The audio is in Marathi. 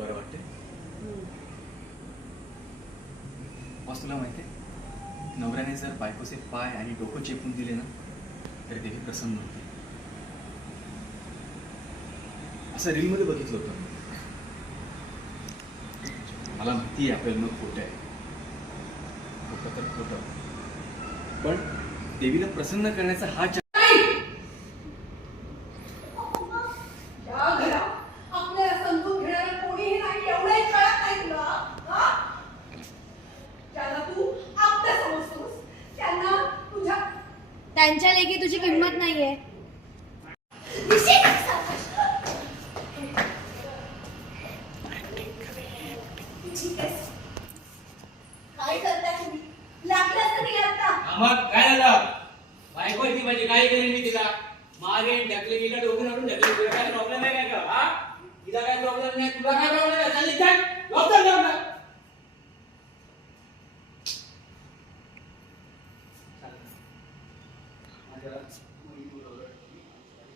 बरं वाटते. मस्त. तुला माहिती आहे, नवऱ्याने जर बायकोचे पाय आणि डोकं चेपून दिले ना तर देवी प्रसन्न होते. असं रीलमध्ये बघितलं होतं. मला माहिती आहे आपल्याला मग खोटं आहे, खोटं तर खोटं, पण देवीला प्रसन्न करण्याचा हा त्यांच्या लेखी तुझी किंमत नाहीये. काय करताय तुम्ही? लागलं असतं की आता. मग काय झालं? बायको ती म्हणजे काय करेन मी तिला? मारेन, ढकलेन, तिला डोकं नडून ढकलेन. तुला काय प्रॉब्लेम आहे का? हा? तिला काय प्रॉब्लेम नाही, तुला काय प्रॉब्लेम आहे? चालेल चल, लवकर जाऊ ना. माझ्या